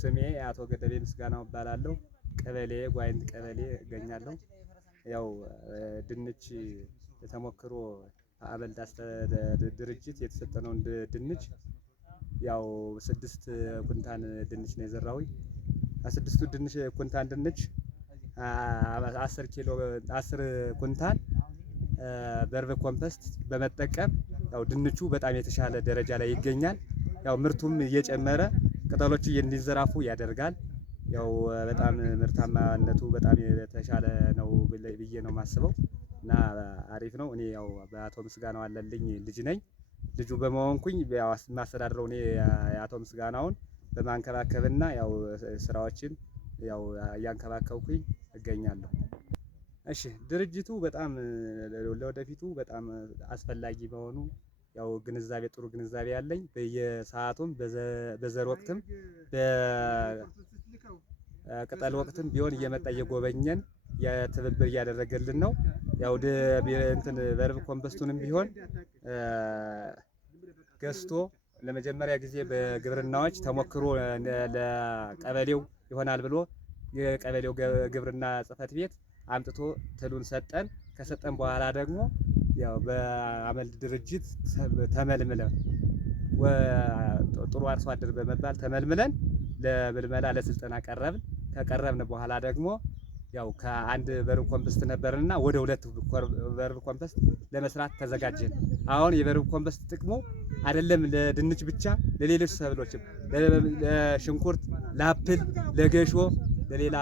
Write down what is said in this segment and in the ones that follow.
ስሜ አቶ ገደቤ ምስጋናው እባላለሁ። ቀበሌ ጓይንት ቀበሌ እገኛለሁ። ያው ድንች ተሞክሮ አበል ድርጅት የተሰጠነው ድንች ያው 6 ኩንታል ድንች ነው የዘራሁኝ። ከ6ቱ ድንች ኩንታል ድንች 10 ኩንታል በርበ ኮምፖስት በመጠቀም ያው ድንቹ በጣም የተሻለ ደረጃ ላይ ይገኛል። ያው ምርቱም እየጨመረ ቅጠሎቹ እንዲዘራፉ ያደርጋል። ያው በጣም ምርታማነቱ በጣም የተሻለ ነው ብዬ ነው የማስበው እና አሪፍ ነው። እኔ ያው በአቶ ምስጋናው አለልኝ ልጅ ነኝ። ልጁ በመሆንኩኝ ያው ማስተዳድረው እኔ የአቶ ምስጋናውን በማንከባከብና ያው ስራዎችን ያው እያንከባከብኩኝ እገኛለሁ። እሺ ድርጅቱ በጣም ለወደፊቱ በጣም አስፈላጊ መሆኑ ያው ግንዛቤ ጥሩ ግንዛቤ ያለኝ በየሰዓቱም በዘር ወቅትም በቅጠል ወቅትም ቢሆን እየመጣ እየጎበኘን የትብብር እያደረገልን ነው። ያው እንትን በርብ ኮምፖስቱንም ቢሆን ገዝቶ ለመጀመሪያ ጊዜ በግብርናዎች ተሞክሮ ለቀበሌው ይሆናል ብሎ የቀበሌው ግብርና ጽሕፈት ቤት አምጥቶ ትሉን ሰጠን። ከሰጠን በኋላ ደግሞ ያው በአመል ድርጅት ተመልምለን ጥሩ አርሶ አደር በመባል ተመልምለን ለምልመላ ለስልጠና ቀረብን። ከቀረብን በኋላ ደግሞ ያው ከአንድ በርብ ኮምፖስት ነበርና ወደ 2 በርብ ኮምፖስት ለመስራት ተዘጋጀን። አሁን የበርብ ኮምፖስት ጥቅሙ አይደለም ለድንች ብቻ ለሌሎች ሰብሎችም ለሽንኩርት፣ ለአፕል፣ ለገሾ፣ ለሌላ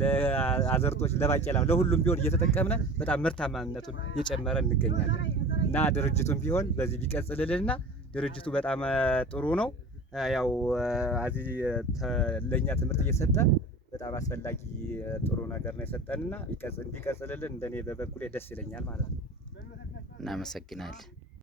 ለአዘርቶች፣ ለባቄላ ለሁሉም ቢሆን እየተጠቀምነ በጣም ምርታማነቱን እየጨመረ እንገኛለን እና ድርጅቱም ቢሆን በዚህ ቢቀጽልልና ድርጅቱ በጣም ጥሩ ነው። ያው እዚህ ለኛ ትምህርት እየሰጠ በጣም አስፈላጊ ጥሩ ነገር ነው የሰጠንና ቢቀጽልልን እንደኔ በበኩሌ ደስ ይለኛል ማለት ነው። እናመሰግናለን።